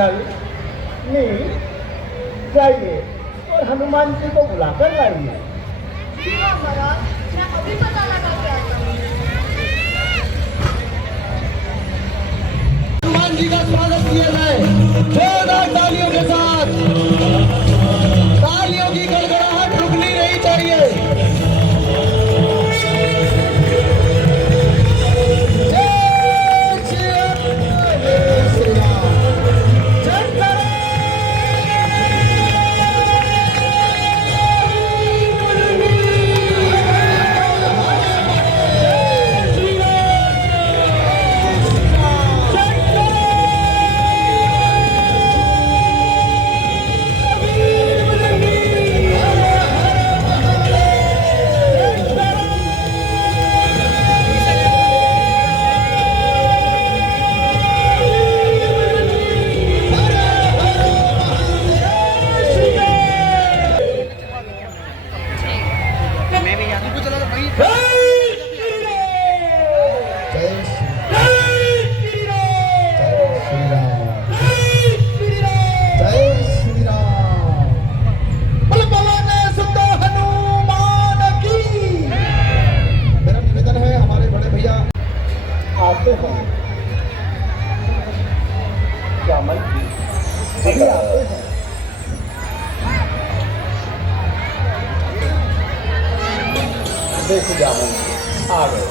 मंडल नहीं जाइए और हनुमान जी को बुलाकर लाइए। महाराज, मैं अभी पता लगा के आता हूँ। हनुमान जी का स्वागत किया जाए जोरदार तालियों के साथ। तालियों की गड़गड़ाहट रुकनी नहीं चाहिए। देखो जामुन आ गए।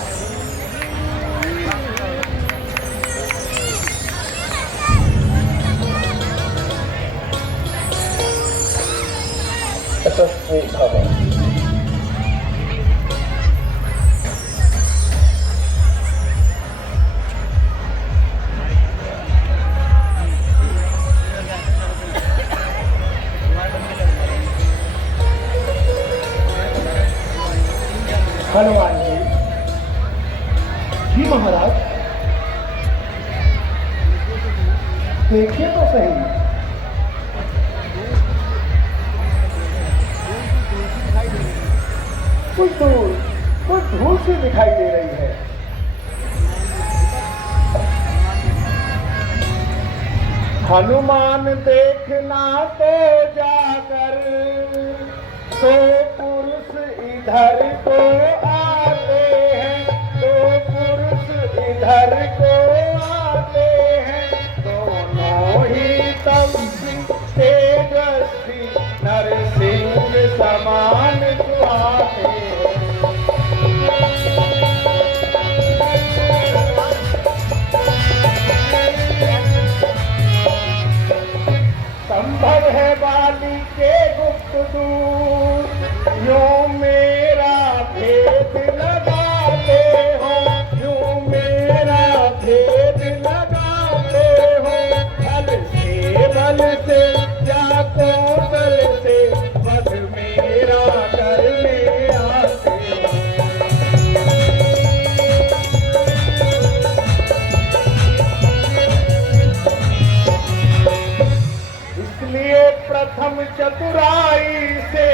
हनुमान जी, जी महाराज, देखिए तो सही, कुछ दूर कुछ धूल सी दिखाई दे रही है। हनुमान देखना तो जाकर तो पुरुष इधर को आते हैं, तो पुरुष इधर को आते हैं, दोनों ही तब तेजस्वी नरसिंह समान सुहाते हैं। संभव है बाली के गुप्त दूत यूं मेरा भेद लगाते हो, यूं मेरा भेद लगाते हो, बल से या कौशल से वध मेरा करने आते हो। इसलिए प्रथम चतुराई से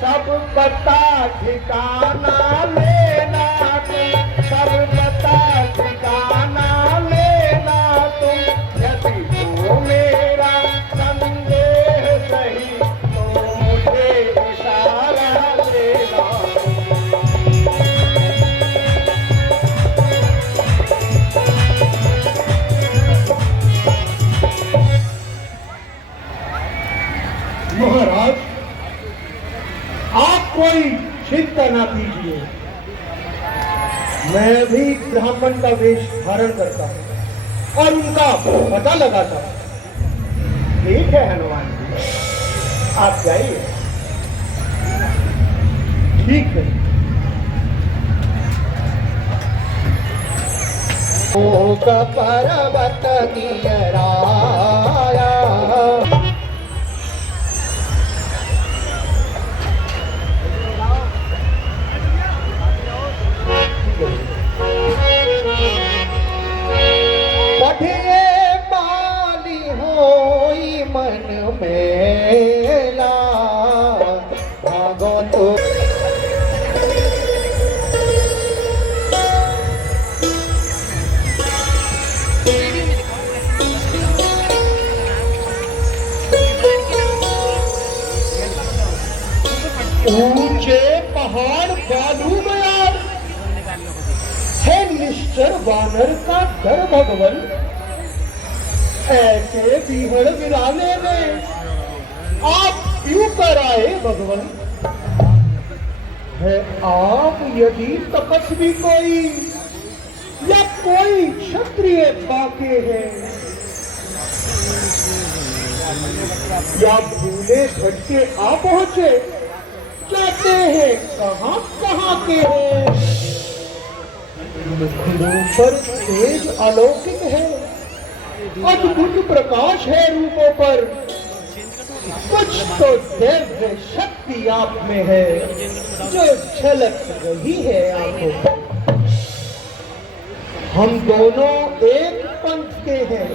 सब पता ठिकाना लेना तुम, सब पता ठिकाना लेना तुम, यदि तो मेरा संदेह सही तो मुझे इशारा देना। महाराज, आप कोई चिंता ना कीजिए, मैं भी ब्राह्मण का वेश धारण करता हूं और उनका पता लगाता हूं। ठीक है हनुमान जी, आप जाइए। ठीक है। ओ का पर्वत नियराया, मन मेला भागो तो निश्चर वानर का डर भगवन, ऐसे बीहड़ वीराने में आप क्यों कर आए भगवन? है आप यदि तपस्वी कोई या कोई क्षत्रिय बाके हैं, या भूले भटके आ पहुंचे, कहते हैं कहां कहां के हैं? मुखड़ों पर तेज अलौकिक है, अद्भुत प्रकाश है रूपों पर, कुछ तो दिव्य शक्ति आप में है जो झलक रही है आंखों पर। हम दोनों एक पंथ के हैं,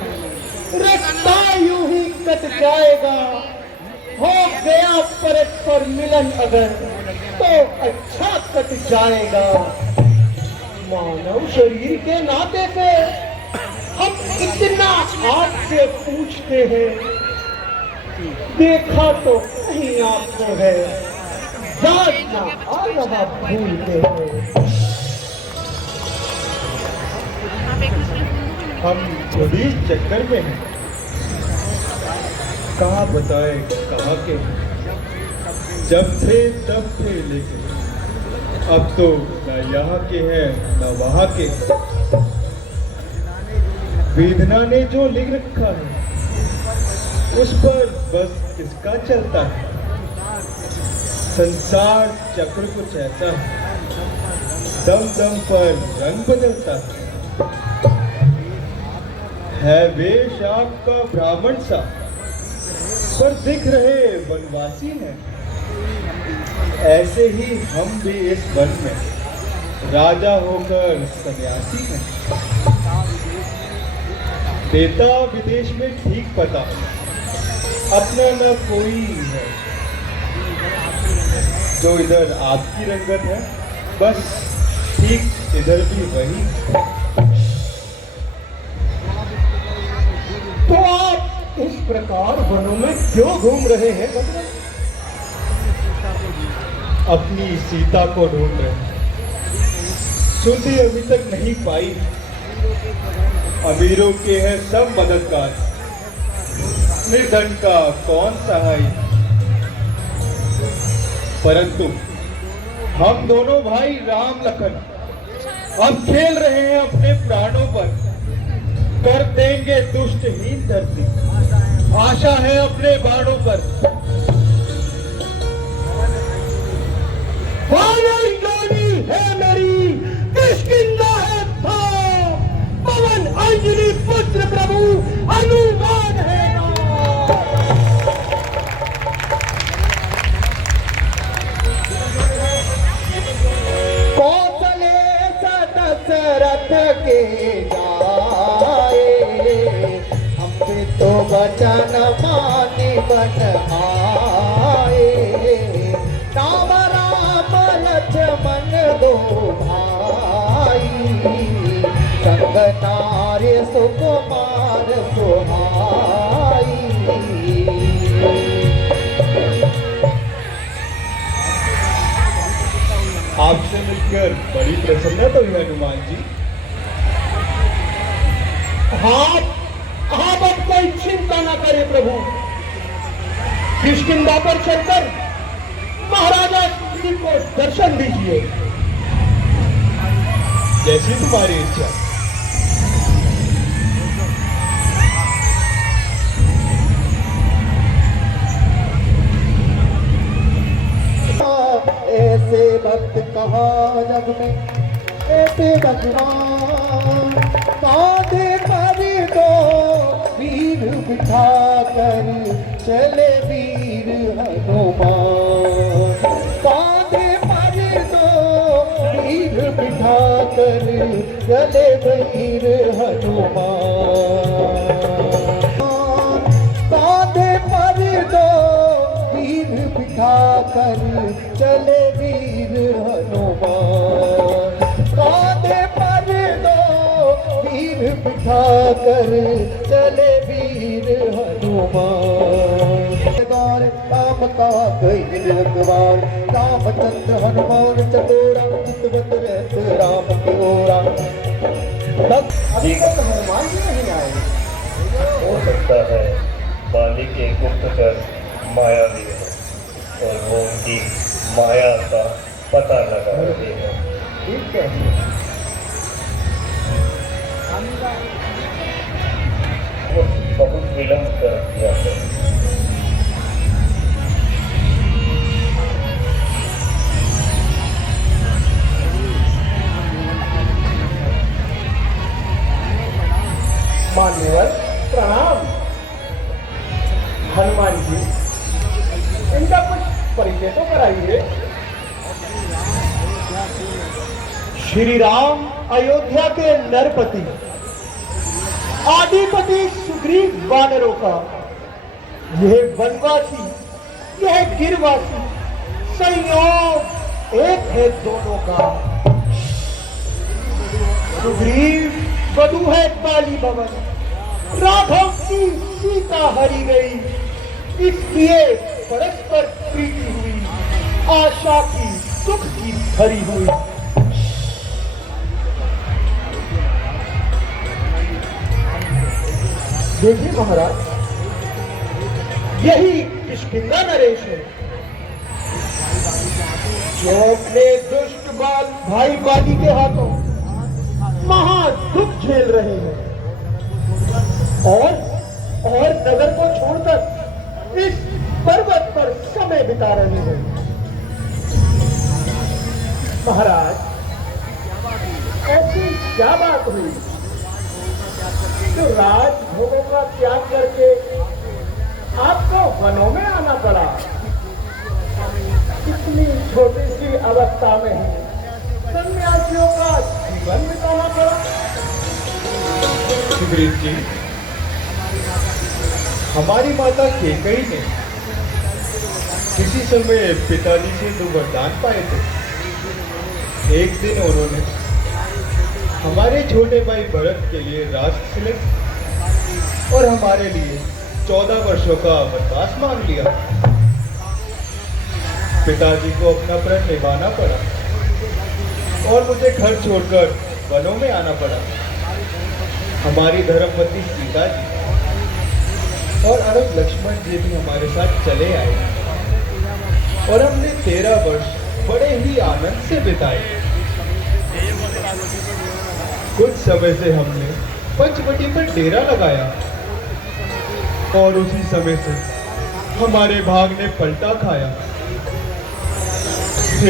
रास्ता यूं ही कट जाएगा, हो गया परस्पर मिलन अगर तो अच्छा कट जाएगा। मानव शरीर के नाते से हम इतना आपसे पूछते हैं, देखा तो कहीं आपको है, याद ना आ रहा भूलते हैं। हम थोड़ी चक्कर में हैं, कहाँ बताए कहाँ के, जब थे तब थे लेकिन अब तो न यहाँ के हैं न वहाँ के। वेदना ने जो लिख रखा है उस पर बस किसका चलता है। संसार चक्र कुछ ऐसा है, दम दम पर रंग बदलता है वेश आपका ब्राह्मण सा, पर दिख रहे वनवासी हैं। ऐसे ही हम भी इस वन में राजा होकर सन्यासी हैं। देता विदेश में ठीक पता, अपना न कोई है, जो इधर आपकी रंगत है बस ठीक इधर भी वही। तो आप इस प्रकार वनों में क्यों घूम रहे हैं भगवान? अपनी सीता को ढूंढ रहे हैं, सुधी अभी तक नहीं पाई। अमीरों के हैं सब मददगार, निर्धन का कौन सहाय। परंतु हम दोनों भाई राम लखन अब खेल रहे हैं अपने प्राणों पर, कर देंगे दुष्टहीन धरती, आशा है अपने बाणों पर। वानर योनि है मेरी, किष्किंधा है था, पवन अंजलि पुत्र प्रभु हनुमान है दशरथ के जाए, हम पे तो वचन मानी बन आए। राम राम लक्ष्मण दो भाई, संग नारी सुकुमार सुहाई। आपसे मिलकर बड़ी प्रसन्नता हुई हनुमान जी। आप अब कोई चिंता ना करें प्रभु, किष्किंधा पर चलकर महाराजा जी को दर्शन दीजिए। जैसी तुम्हारी इच्छा। ऐसे भक्त कहाँ जग में, ऐसे भगवान कांधे पर दो वीर बिठा कर चले वीर हनुमान। कांधे पर दो वीर बिठा कर चले वीर हनुमान। कांधे पर दो वीर बिठा कर चले वीर हनुमान। कांधे पर दो वीर बिठा कर चले वीर हनुमान। राम का कई रखवार, रामचंद्र हनुमान चतुरा, चितवत रहत राम की ओरा। अभी तक हनुमान जी नहीं आए। हो सकता है बाली के गुप्तचर मायावी है और वो उनकी माया का पता लगा रहे हैं। ठीक है। वो बहुत विलंब कर दिया है। मान्यवर प्रणाम। हनुमान जी, इनका कुछ परिचय तो कराइए। श्री राम अयोध्या के नरपति आदिपति सुग्रीव वानरों का, यह वनवासी यह गिरवासी, संयोग एक है दोनों का। सुग्रीव वधू है बाली भवन, राघव की सीता हरी गई, इसलिए परस्पर प्रीति हुई, आशा की सुख की भरी हुई। देखिए महाराज, यही किष्किंधा नरेश है जो अपने दुष्ट बाल भाई बाली के हाथों महा दुख झेल रहे हैं और नगर को छोड़कर इस पर्वत पर समय बिता रहे हैं। महाराज, ऐसी क्या बात हुई जो राजभोगों का त्याग करके आपको वनों में आना पड़ा? इतनी छोटी सी अवस्था में ही सन्यासियों का जीवन बिताना पड़ा। सुग्रीव जी, हमारी माता केकई ने किसी समय पिताजी से 2 वरदान पाए थे। एक दिन उन्होंने हमारे छोटे भाई भरत के लिए राजतिलक और हमारे लिए 14 वर्षों का वनवास मांग लिया। पिताजी को अपना प्रण निभाना पड़ा और मुझे घर छोड़कर वनों में आना पड़ा। हमारी धर्मपत्नी सीता जी और अनुज लक्ष्मण जी भी हमारे साथ चले आए और हमने 13 वर्ष बड़े ही आनंद से बिताए। कुछ समय से हमने पंचवटी पर डेरा लगाया और उसी समय से हमारे भाग ने पलटा खाया।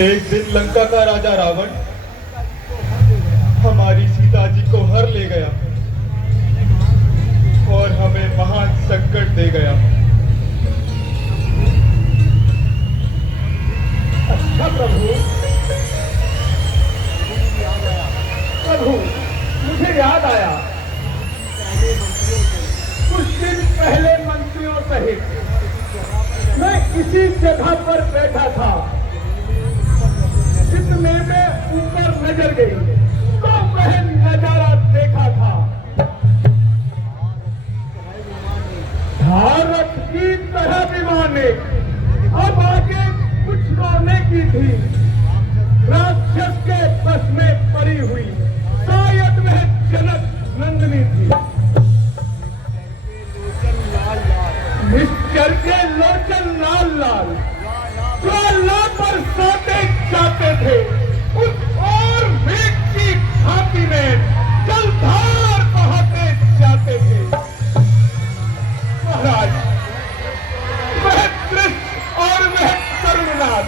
एक दिन लंका का राजा रावण हमारी सीता जी को हर ले गया और हमें महान संकट दे गया। अच्छा प्रभु, मुझे याद आया, कुछ दिन पहले मंत्रियों सहित मैं इसी जगह पर बैठा था। इतने में ऊपर नजर गई तो वह नजारा देखा था। भारत की तरह दीवाने अब आगे कुछ रोने की थी। राक्षस के बस में पड़ी हुई शायद वह जनक नंदिनी थी। निश्चर के लोचन लाल लाल जो अल्लाह पर सोते जाते थे, उस और वेग की छाती में जलधार बहाते जाते थे। महाराज, वह दृश्य और वह करुणानाथ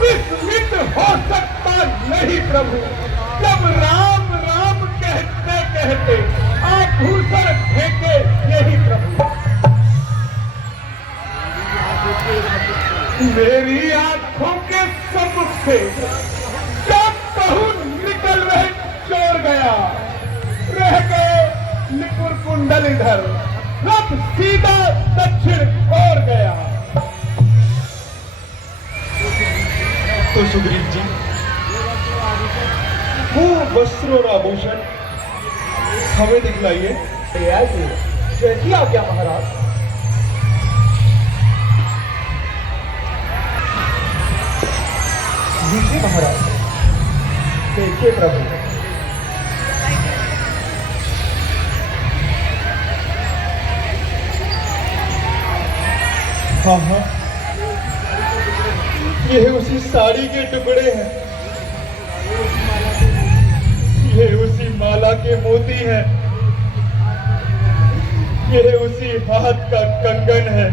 विस्मित हो सकता नहीं प्रभु, जब राम राम कहते कहते आभूषण फेंके यही प्रभु। मेरी आंखों के सम्मुख से जब कहूं निकल वह चोर गया, रह गए निपुर कुंडल इधर, रथ सीधा दक्षिण ओर गया। तो सुग्रीव जी, वो वस्त्र और आभूषण हमें दिखलाइए। जैसी आज्ञा महाराज। लीजिए महाराज, देखिए प्रभु, हाँ हाँ, ये उसी साड़ी के टुकड़े हैं, ये उसी माला के मोती हैं, ये उसी हाथ का कंगन है,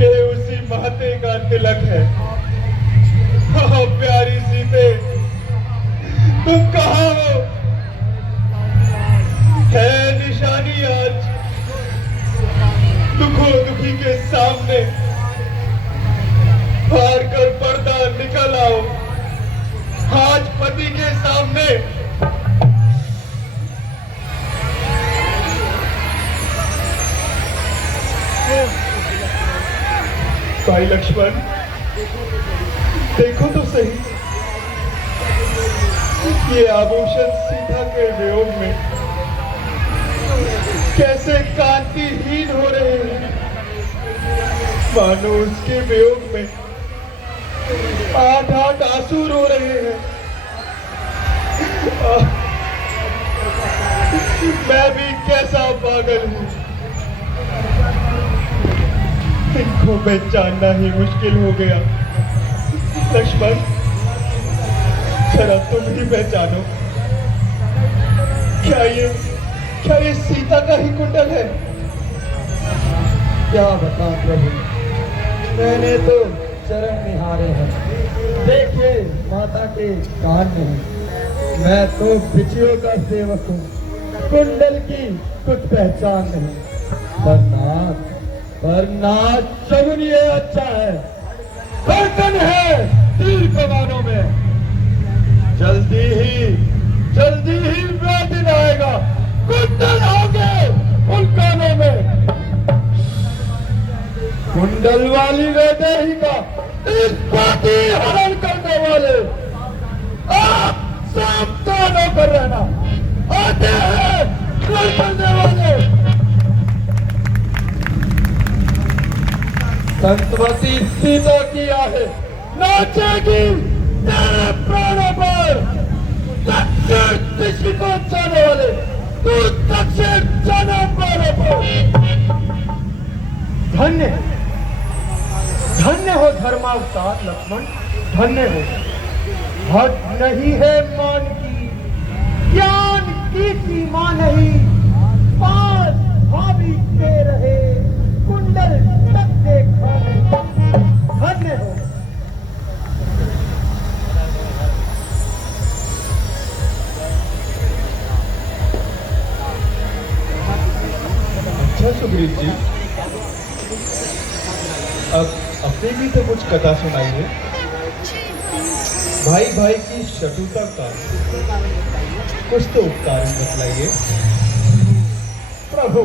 ये उसी माथे का तिलक है। हाँ प्यारी सीते, तुम कहाँ हो? है निशानी आज दुखों दुखी के सामने, फाड़ कर पर्दा निकल आओ आज पति के सामने। भाई लक्ष्मण, देखो तो सही, ये आभूषण सीता के वियोग में कैसे कांतिहीन हो रहे हैं, मानो उसके वियोग में आठ आठ आंसू रो रहे हैं। मैं भी कैसा पागल हूँ, इनको पहचानना ही मुश्किल हो गया। लक्ष्मण, जरा तुम ही पहचानो, क्या ये सीता का ही कुंडल है? क्या बता प्रभु, मैंने तो चरण निहारे हैं, देखिए माता के कान में। मैं तो बिछियों का सेवक हूँ, कुंडल की कुछ पहचान नहीं। पर नाथ शगुन ये अच्छा है, बर्तन है तीर कमानों में। जल्दी ही वह दिन आएगा, कुंडल होंगे उन कानों में। कुंडल वाली वैदेही का इस बाती हरण करने वाले आप सावधान होकर रहना, आते हैं हरण करने वाले। संतवती सीता की आहे नाचेगी तेरे प्राणों पर। दक्षिण दिशा को जाने वाले तू दक्षिण जाना पाने पर। धन्य हो धर्मावतार लक्ष्मण, धन्य हो। हद नहीं है मान की, ज्ञान की सीमा नहीं, पास भाभी के रहे कुंडल तक देखा नहीं। धन्य हो। अच्छा सुग्रीव जी, अब अपने भी तो कुछ कथा सुनाइए। भाई भाई की शत्रुता का कुछ तो कारण बतलाइए। प्रभु,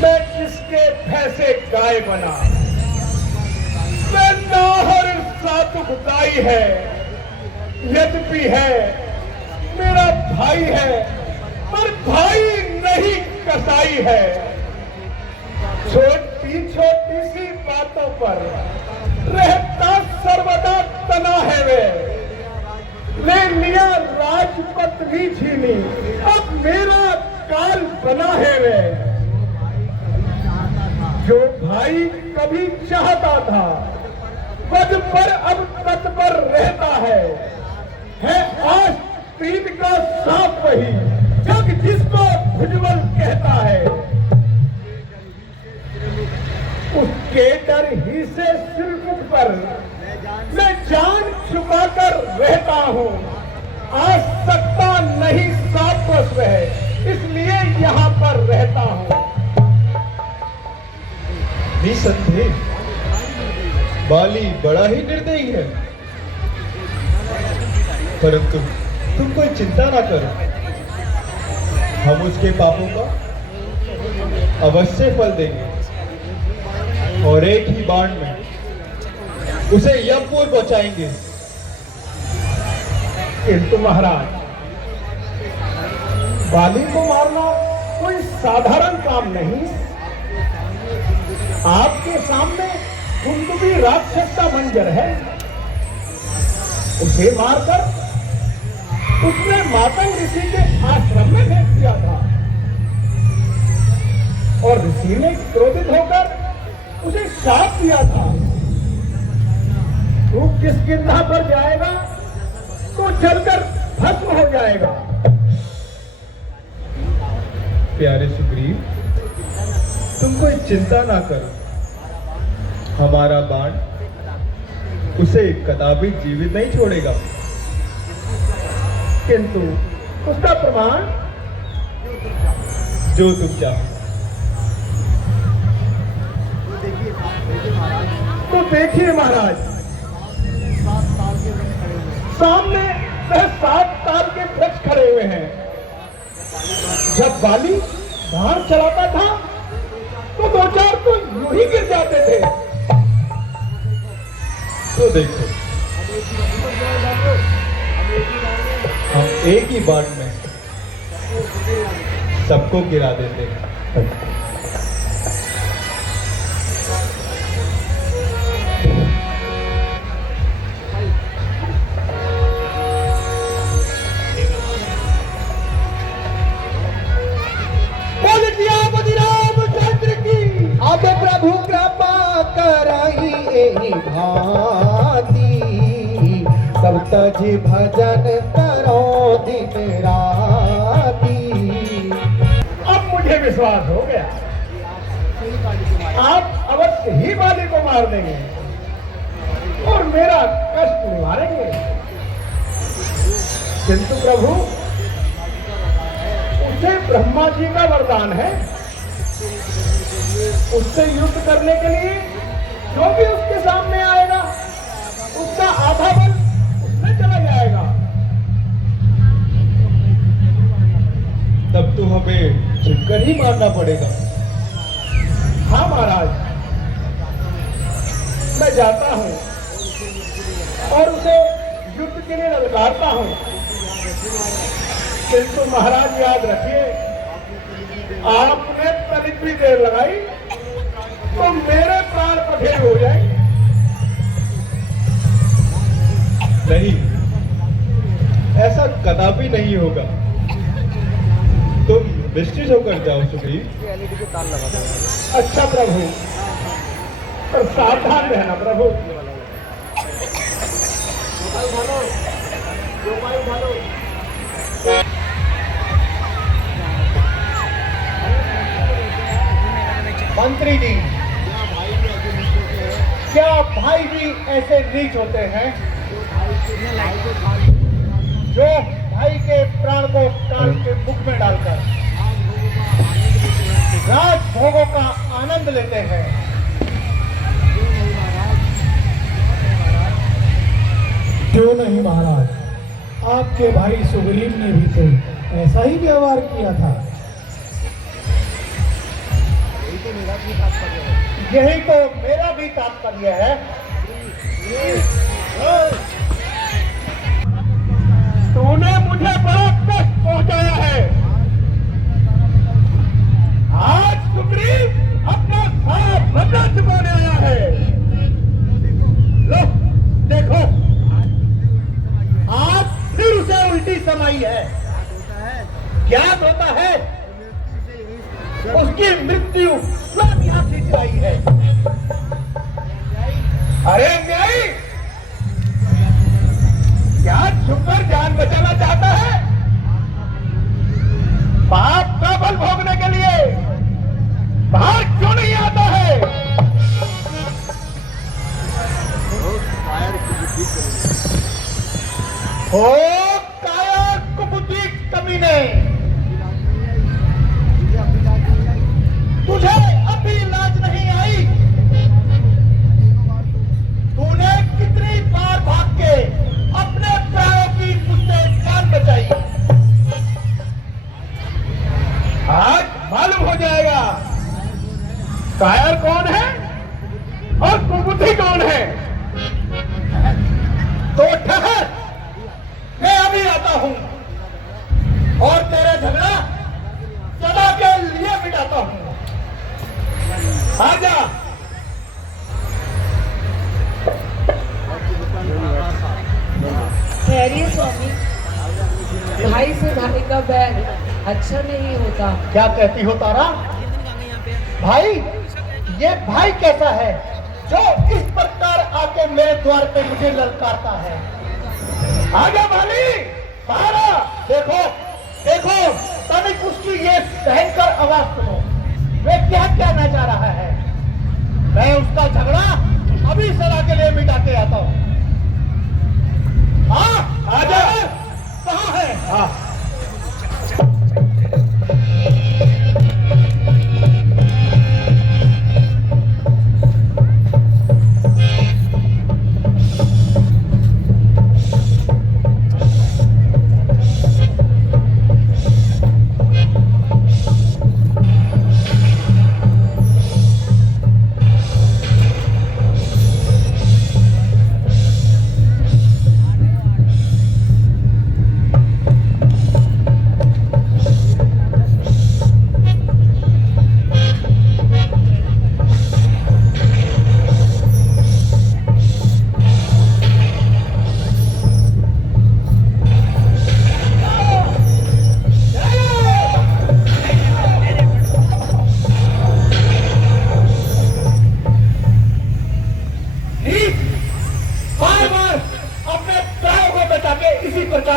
मैं किसके भैसे गाय बना? मैं नाहर सातुकदाई है, यद्यपि है मेरा भाई है, पर भाई नहीं कसाई है। छोटी छोटी सी बातों पर रहता सर्वदा तना है वे। ले लिया राजपत्नी छीनी, अब मेरा काल बना है वे। जो भाई कभी चाहता था पद पर अब तत्पर रहता है आज पीठ का सांप वही जग जिसको भुजबल कहता है। उसके डर ही से सिरमुख पर मैं जान छुपाकर रहता हूँ। आज सकता नहीं सात वर्ष है, इसलिए यहाँ पर रहता हूँ। निसंदेह बाली बड़ा ही निर्दयी है, परंतु तुम कोई चिंता ना करो, हम उसके पापों का अवश्य फल देंगे और एक ही बाण में उसे यमपुर पहुंचाएंगे। किंतु महाराज, बाली को मारना कोई साधारण काम नहीं। आपके सामने कुंदवी राक्षस का मंजर है, उसे मारकर उसने मातंग ऋषि के आश्रम में भेज दिया था। और ऋषि ने क्रोधित होकर उसे श्राप दिया था। तू किस गिरधा पर जाएगा तो चलकर भस्म हो जाएगा। प्यारे सुग्रीव, तुम कोई चिंता ना करो, हमारा बाण उसे कदापि जीवित नहीं छोड़ेगा। किंतु उसका प्रमाण जो तुम चाहो। तो देखिए महाराज, सामने वह 7 ताल के वृक्ष खड़े हुए हैं। जब बाली बाण चलाता था तो 2-4 तो यूं ही गिर जाते थे। तो देखो, हम एक ही बाण में सबको गिरा देते हैं। बोल दिया बलि रामचंद्र की। अब प्रभु कृपा करही एहि भांति, सब तज भजन करो दिन राति। अब मुझे विश्वास हो गया, आप अवश्य ही बाली को मार देंगे और मेरा कष्ट निवारेंगे। किंतु प्रभु, उसे ब्रह्मा जी का वरदान है, उससे युद्ध करने के लिए जो भी उसके सामने आएगा उसका आधा बल उसमें चला जाएगा। तब तो हमें झुककर ही मारना पड़ेगा। हाँ महाराज, मैं जाता हूं और उसे युद्ध के लिए ललकारता हूं। किंतु महाराज याद रखिए, आपने तनिक भी देर लगाई तो मेरे प्राण पखेरु हो जाएंगे। नहीं, ऐसा कदापि नहीं होगा। तुम निश्चित होकर जाओ सुग्रीव। अच्छा प्रभु, पर सावधान रहना प्रभु। मंत्री जी, क्या भाई भी ऐसे नीच होते हैं जो भाई के प्राण को काल के मुख में डालकर राज भोगों का आनंद लेते हैं? क्यों नहीं महाराज, आपके भाई सुग्रीव ने भी तो ऐसा ही व्यवहार किया था। यही तो मेरा भी तात्पर्य है। तूने मुझे बड़ा कष्ट पहुंचाया है। आज सुग्रीव अपना साफ बदला चुकाने आया है। लो देखो, आज फिर उसे उल्टी समाई है। क्या होता है? उसकी मृत्यु स्वयं यहां खिंचवाई है। अरे न्यायी, क्या छुपकर जान बचाना चाहता है? पाप का बल भोगने के लिए बाहर क्यों नहीं आता है? ओ काया कुबुद्धि कमीने, तुझे अभी लाज नहीं आई? तूने कितनी बार भाग के अपने प्राणों की मुझसे जान बचाई। आज मालूम हो जाएगा कायर कौन है और कुबुद्धि कौन है। तो ठहर, मैं अभी आता हूं और तेरा झगड़ा सदा के लिए मिटाता हूं। आजा। खैरिए स्वामी, भाई से भाई का बैर अच्छा नहीं होता। क्या कहती हो तारा? भाई, ये भाई कैसा है जो इस प्रकार आके मेरे द्वार पे मुझे ललकारता है? आगे भाली, मारा, देखो देखो, तनिक उसकी ये भयंकर आवाज सुनो, वे क्या कहना चाह रहा है। मैं उसका झगड़ा अभी सदा के लिए मिटा के आता हूं। हाँ, आजा, कहाँ है? हाँ,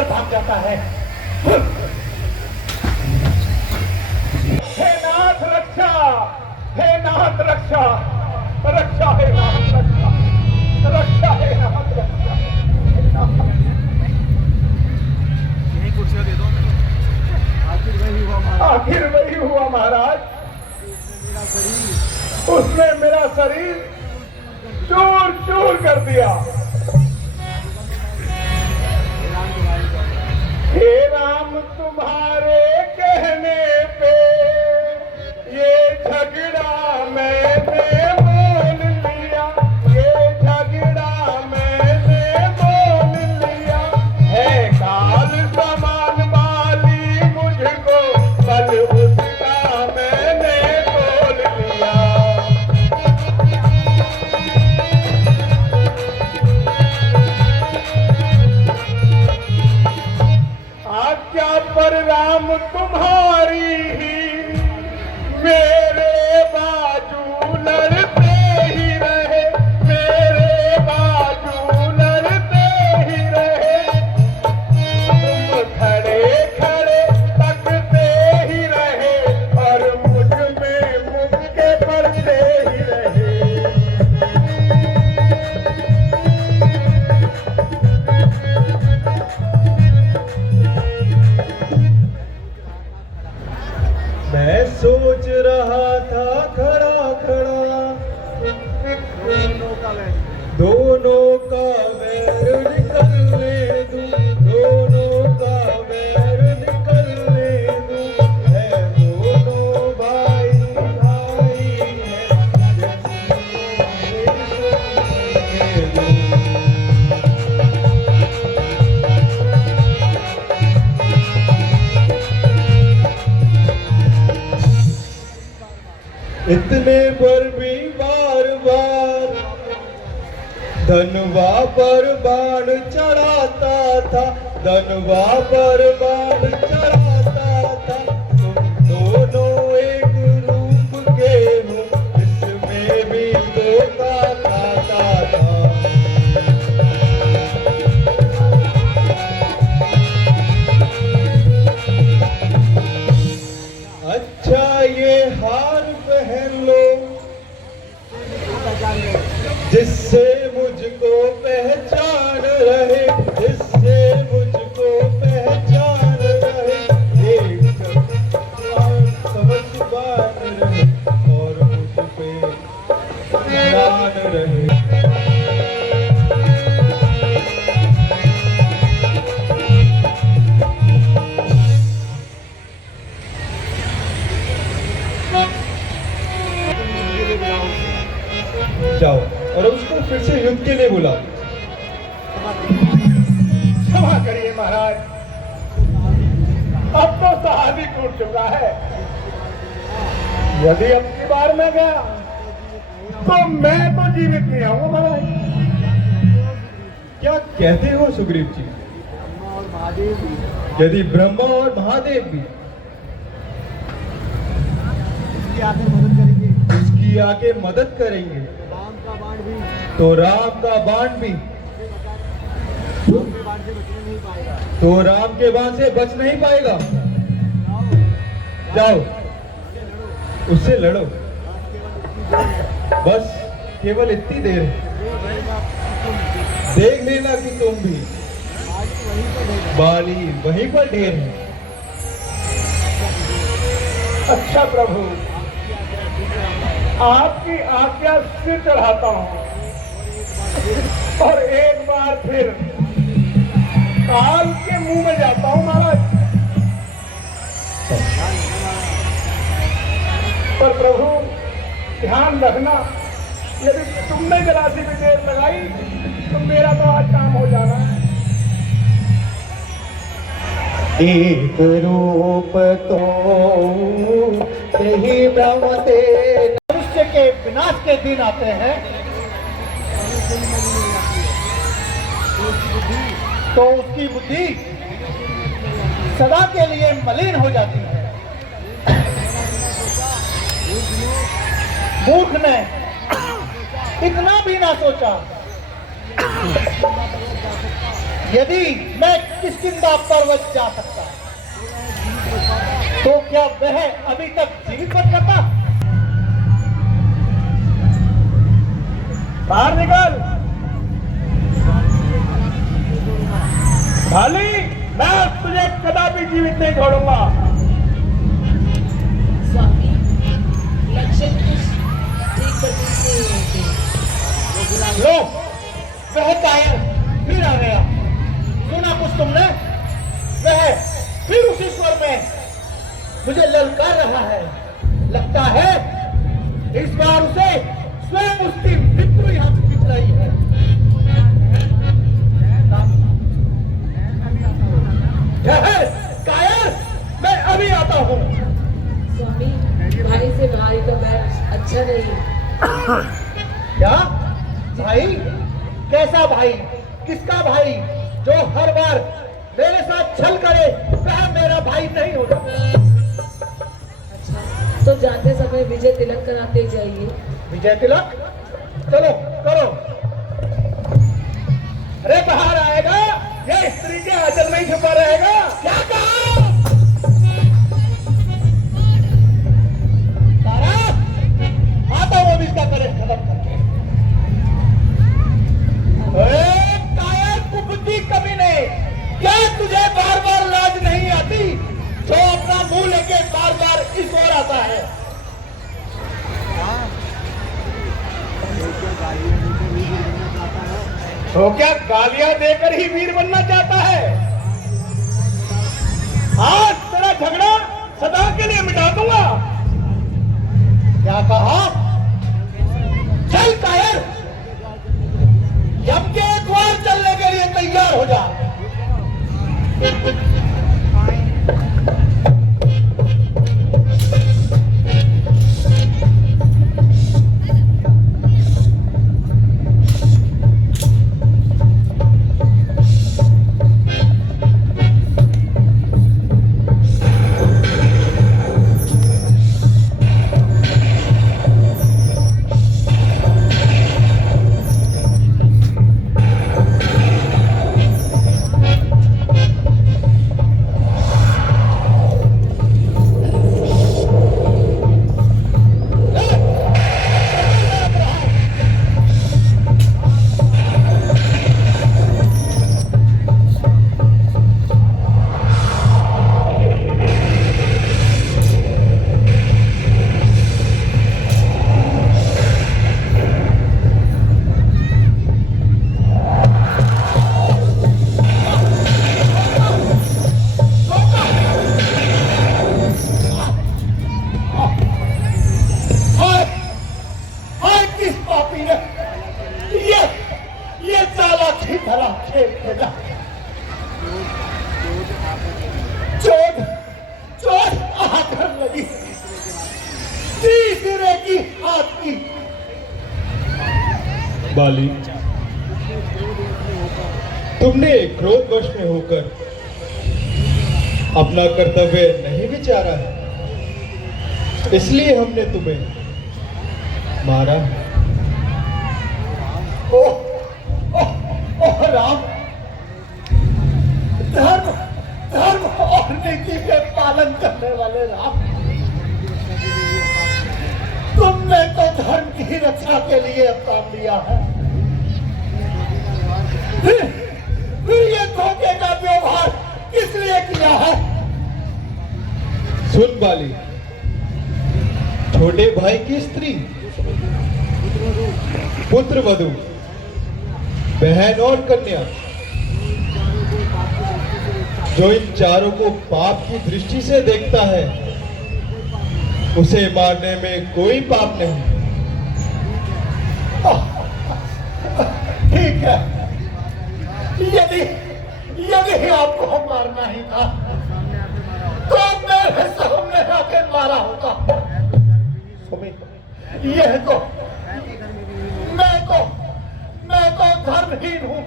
भाग जाता है। हे नाथ रक्षा, हे नाथ रक्षा, रक्षा हे नाथ रक्षा, रक्षा हे नाथ रक्षा। आखिर वही हुआ महाराज, उसने मेरा शरीर चूर चूर कर दिया। हे राम, तुम्हारे कहने पे ये झगड़ा मैंने मोल लिया, ये झगड़ा मैंने मोल लिया। है काल समान वाली मुझको, बल उसका मैंने तोल लिया। आज्ञा पर राम तुम्हारी ही, मेरे बाजू लड़ते ही रहे, मेरे बाजू लड़ते ही रहे। तुम खड़े खड़े तकते ही रहे, और मुझ में मुक्के पड़ते ही रहे। मैं सोच रहा था खड़ा खड़ा, दोनों का वैर निकलने दूं, दोनों का वैर निकलने दूं। है दोनों भाई भाई है, जैसे दूं। इतने पर भी बार बार धनवा पर बाण चढ़ाता था, धनवा पर बाण चढ़ाता था। तुम दोनों एक रूप के हो, इसमें भी धोखा खाता था। अच्छा ये हार पहन लो, जिससे मुझको पहचान रहे, जिससे मुझको पहचान रहे। एक समझ बान रहे, और मुझ पे ध्यान रहे। जाओ और उसको फिर से युद्ध के लिए बुलाओ। क्षमा करिए महाराज, अब तो सहादी टूट चुका है। यदि अब की बार मैं गया तो मैं तो जीवित नहीं आऊंगा महाराज। क्या कहते हो सुग्रीव जी? यदि ब्रह्मा और महादेव भी आगे मदद करेंगे जी आके मदद करेंगे तो राम का बाण भी से बच नहीं पाएगा। जाओ उससे लड़ो, बस केवल इतनी देर देख लेना कि तुम भी बाली वहीं पर ढेर है। अच्छा प्रभु, आपकी आज्ञा सिर चढ़ाता हूँ और एक बार फिर काल के मुंह में जाता हूँ महाराज। पर प्रभु ध्यान रखना, यदि तुमने जरासी में देर लगाई तो मेरा तो आज काम हो जाना है। एक रूप तो यही ब्रह्मते। मनुष्य के विनाश के दिन आते हैं तो उसकी बुद्धि सदा के लिए मलिन हो जाती है। मूर्ख ने इतना भी ना सोचा, यदि मैं किष्किंधा पर्वत जा सकता तो क्या वह अभी तक जीवित बच जाता? बाहर निकल भाली, मैं तुझे कदापि जीवित नहीं छोड़ूंगा। स्वामी, लक्षण कुछ ठीक प्रतीत नहीं होते। लो, वह कायर फिर आ गया। सुना कुछ तुमने? वह फिर उसी स्वर में मुझे ललकार रहा है। लगता है इस बार उसे स्वयं उसकी मृत्यु यहाँ से दिख रही है। कायर, मैं अभी आता हूँ। स्वामी, भाई से भाई का बैर अच्छा नहीं। क्या भाई? कैसा भाई? किसका भाई? जो हर बार मेरे साथ छल करे वह मेरा भाई नहीं होगा। अच्छा, तो जाते समय विजय तिलक कराते जाइए। विजय तिलक? चलो करो। अरे बाहर आएगा, यह स्त्री के आंचल में ही छुपा रहेगा। क्या कहा? तारा, आता हूं अब इसका कलेश खत्म करके। कायर कुबुद्धि कमीने, क्या तुझे बार बार लाज नहीं आती जो अपना मुंह लेके बार बार इस ओर आता है? तो क्या गालियां देकर ही वीर बनना चाहता है? आज तेरा झगड़ा सदा के लिए मिटा दूंगा। क्या कहा? चल कायर, यम के द्वार चलने के लिए तैयार हो जा। बाली, तुमने क्रोधवश में होकर अपना कर्तव्य नहीं विचारा है, इसलिए हमने तुम्हें मारा है। ओह राम, धर्म धर्म और नीति के पालन करने वाले राम, तुमने तो धर्म की रक्षा के लिए अवतार लिया है, फिर ये धोखे का व्यवहार किस लिए किया है? सुन बाली, छोटे भाई की स्त्री, पुत्र वधु, बहन और कन्या, जो इन चारों को पाप की दृष्टि से देखता है, उसे मारने में कोई पाप नहीं। ठीक है, यदि यदि आपको मारना ही था तो मेरे सामने आके मारा होता। सुमित, यह तो मैं तो धर्महीन हूँ,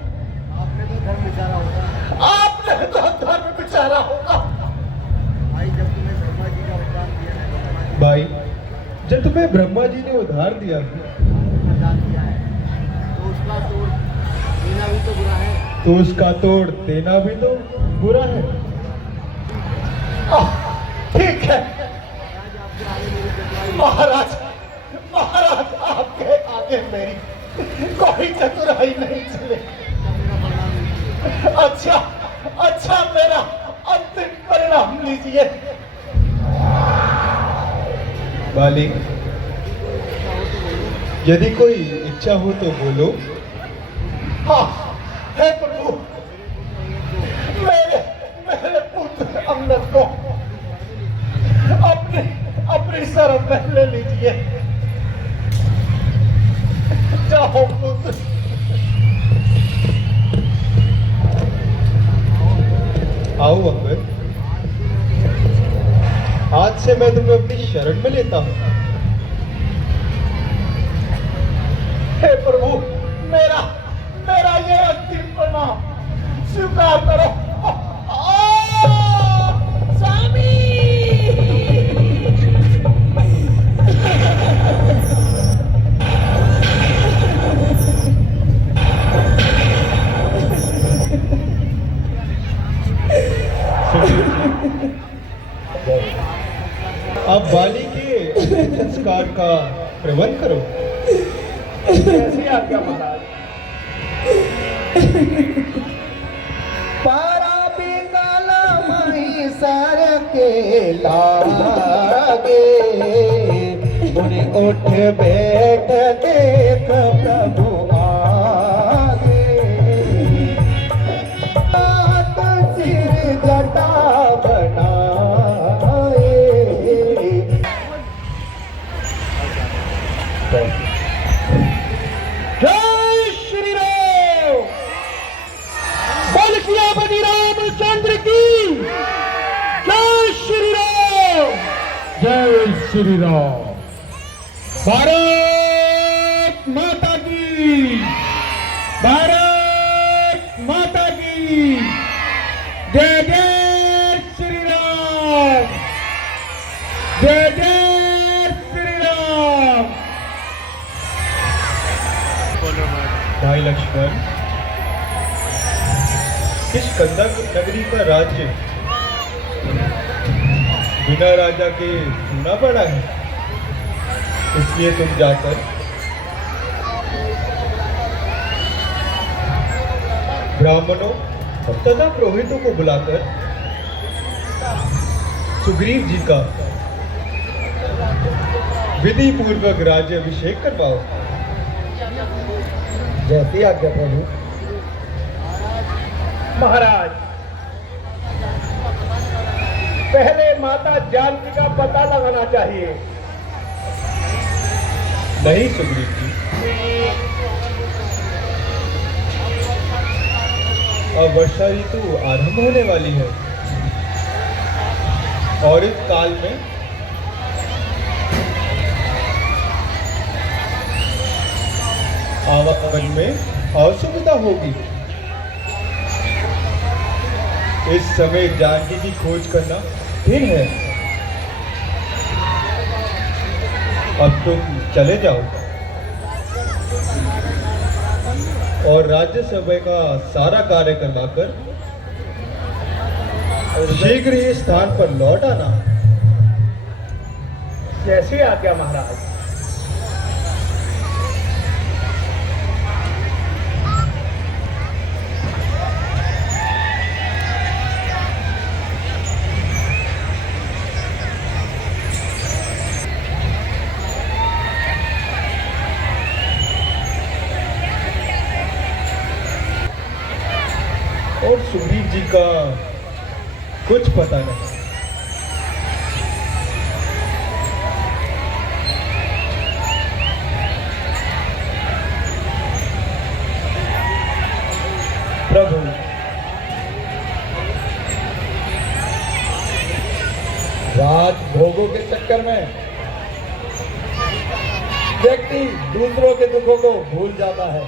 आपने तो धर्म बिचारा होगा। भाई, जब तुम्हें ब्रह्मा जी ने उधार दिया तो उसका तोड़ देना भी तो बुरा है। ठीक है महाराज, महाराज आपके आगे मेरी कोई चतुराई नहीं चले। अच्छा मेरा अंतिम परिणाम लीजिए। बाली, यदि कोई इच्छा हो तो बोलो। हाँ, हे प्रभु, मेरे पुत्र अमृत को अपनी शरण में ले लीजिए। जाओ पुत्र। आओ अमृत, आज से मैं तुम्हें अपनी शरण में लेता हूँ। हे प्रभु, मेरा ये अंतिम प्रणाम स्वीकार करो। स्वामी, आप बाली के संस्कार का प्रबंध करो। कैसी आज्ञा महाराज। पारा बिकाला मही सर के लागे, उन्हें उठ बैठ देख प्रभु आगे, हाथ सिर जटा बनाए। जय श्री राम, बल किया बनी रामचंद्र की। जय श्री राम, जय श्री राम। भारत माता की, भारत माता की। जय जय श्री राम, जय जय श्री राम। भाई लक्ष्मण, इस कंदक नगरी का राज्य बिना राजा के सुना पड़ा है, इसलिए तुम जाकर ब्राह्मणों तथा पुरोहितों को बुलाकर सुग्रीव जी का विधि पूर्वक राज्य अभिषेक करवाओ। जैसी आज्ञा प्रभु। महाराज, पहले माता जानकी का पता लगाना चाहिए। नहीं सुग्रीव जी, अब वर्षा ऋतु आरंभ होने वाली है और इस काल में आवागमन में असुविधा होगी। इस समय जानकी की खोज करना फिर है। अब तुम चले जाओ। और राज्यसभा का सारा कार्य करवाकर शीघ्र ही स्थान पर लौट आना। जैसी आज्ञा महाराज। और सुग्रीव जी का कुछ पता नहीं। प्रभु, राज भोगों के चक्कर में व्यक्ति दूसरों के दुखों को भूल जाता है।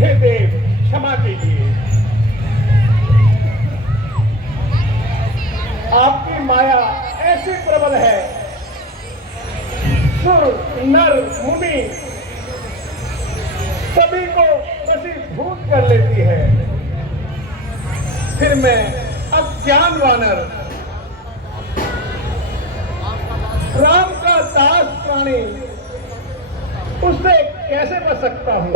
हे देव, क्षमा कीजिए। आपकी माया ऐसी प्रबल है, सुर नर मुनि सभी को वशीभूत कर लेती है। फिर मैं अज्ञान वानर, राम का दास प्राणी, उससे कैसे बच सकता हूं?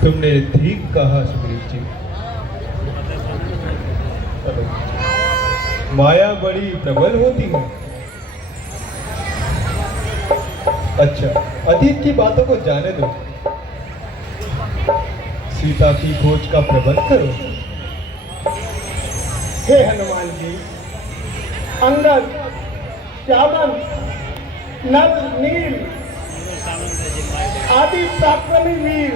तुमने ठीक कहा सुग्रीव जी। माया बड़ी प्रबल होती है। अच्छा, अतीत की बातों को जाने दो। सीता की खोज का प्रबंध करो। हे हनुमान जी, अंगद, श्यामन, नल, नील आदि पराक्रमी वीर,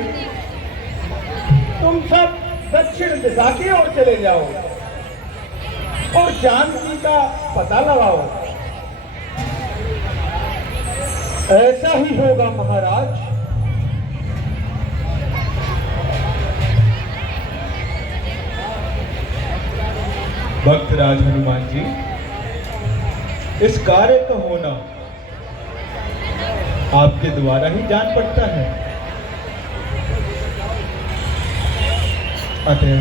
तुम सब दक्षिण दिशा की ओर चले जाओ और जानकी का पता लगाओ। ऐसा ही होगा महाराज। भक्त राज हनुमान जी, इस कार्य का होना आपके द्वारा ही जान पड़ता है। अतः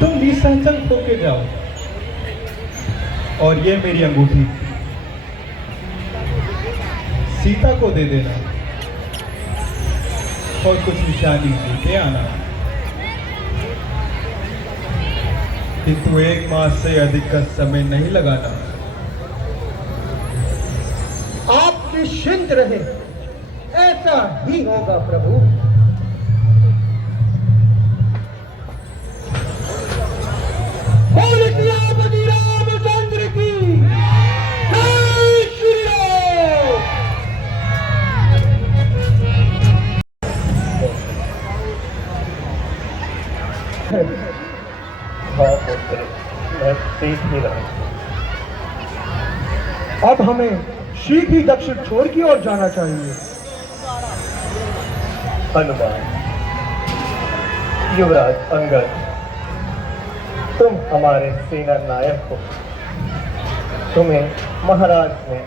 तुम निसंशय होके जाओ और ये मेरी अंगूठी सीता को दे देना और कुछ निशानी लेके आना। किंतु 1 मास से अधिक का समय नहीं लगाना। आप निश्चिंत रहे, ऐसा ही होगा प्रभु। रामचंद्र की जय श्री राम। हाँ पुत्र, मैं ठीक ही रहा। अब हमें शीघ्र ही दक्षिण छोर की ओर जाना चाहिए। हनुमान, युवराज अंगद, तुम हमारे सेना नायक हो। तुम्हें महाराज ने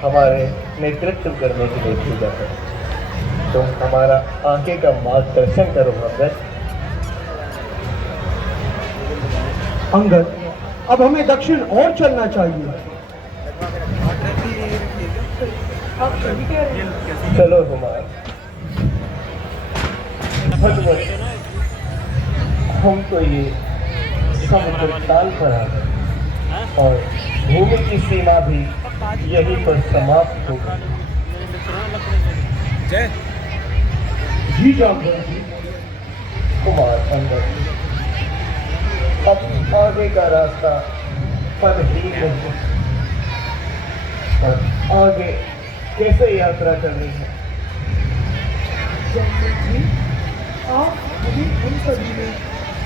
हमारे नेतृत्व करने के लिए भेजा है। तुम हमारा आगे का मार्गदर्शन करो अंगद। अंगद, अब हमें दक्षिण और चलना चाहिए। चलो हनुमान। हनुमान, हम तो ये समुद्र ताल पर आ गए और भूमि की सीमा भी यहीं पर समाप्त हो गई। जी जामवंत जी। कुमार अंगद, अब आगे का रास्ता पर ही नहीं। और आगे कैसे यात्रा करनी है? जी, आप अभी हम सभी में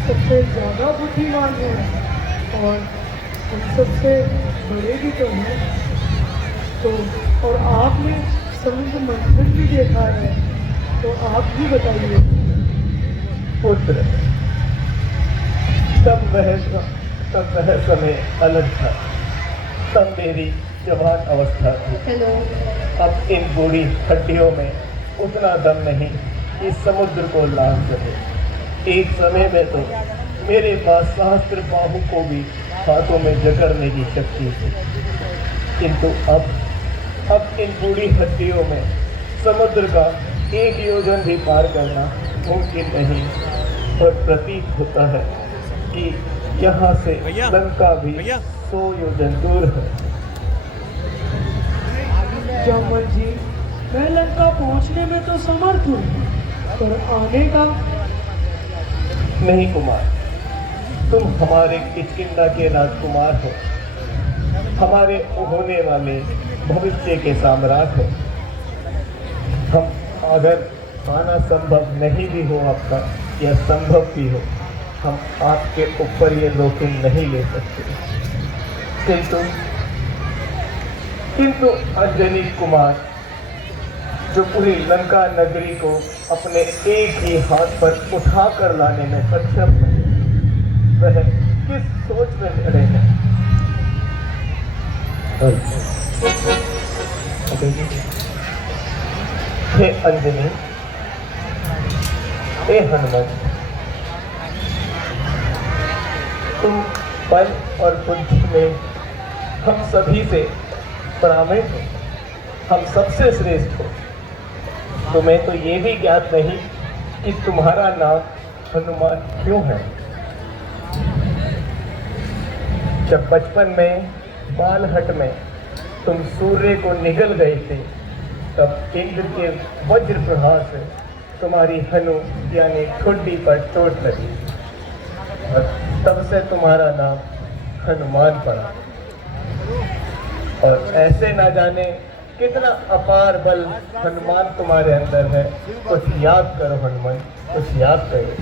सबसे ज्यादा बुद्धिमान हैं और हम सबसे बड़े भी तो हैं। तो और आपने समुद्र मंथन भी देखा है, तो आप भी बताइए पुत्र है। तब वह समय अलग था, तब मेरी जवान अवस्था थी। हेलो। अब इन बूढ़ी हड्डियों में उतना दम नहीं कि समुद्र को लांघ सके। एक समय में तो मेरे पास सहस्त्र बाहु को भी हाथों में जकड़ने की शक्ति थी, किंतु अब इन बूढ़ी हड्डियों में समुद्र का एक योजन भी पार करना मुमकिन नहीं, और प्रतीत होता है कि यहाँ से लंका भी 100 योजन दूर है। जामवंत जी, मैं लंका पहुंचने में तो समर्थ हूँ, पर आने का नहीं कुमार, तुम हमारे किष्किंधा के राजकुमार हो, हमारे होने वाले भविष्य के सम्राट हो। हम अगर आना संभव नहीं भी हो आपका, या संभव भी हो, हम आपके ऊपर ये जोखिम नहीं ले सकते। किंतु अंजनी कुमार, जो पूरी लंका नगरी को अपने एक ही हाथ पर उठा कर लाने में सक्षम है, वह किस सोच में खड़े हैं? हे अंजनी, हे हनुमान, तुम बल और बुद्धि में हम सभी से परामित हो, हम सबसे श्रेष्ठ हो। तुम्हें तो ये भी ज्ञात नहीं कि तुम्हारा नाम हनुमान क्यों है। जब बचपन में बालहट में तुम सूर्य को निगल गए थे, तब इंद्र के वज्र प्रहार से तुम्हारी हनु यानी ठुड्डी पर चोट लगी, और तब से तुम्हारा नाम हनुमान पड़ा। और ऐसे ना जाने कितना अपार बल हनुमान तुम्हारे अंदर है। कुछ याद करो हनुमान, कुछ याद करो।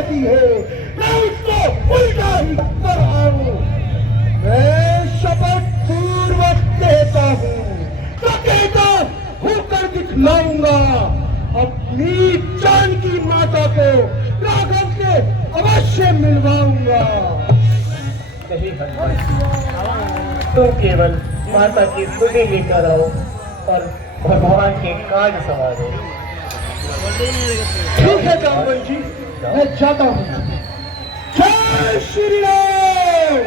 कहती है मैं उसको उल्टा ही कर आऊं। मैं शपथ पूर्वक कहता हूँ तो कहता होकर दिखलाऊंगा अपनी जानकी माता को राघव से अवश्य मिलवाऊंगा। नहीं हनुमान, तुम केवल माता की स्तुति लेकर आओ और भगवान के काज संवारो। ठीक है जामवंत जी, मैं जाता हूँ। जय श्री राम।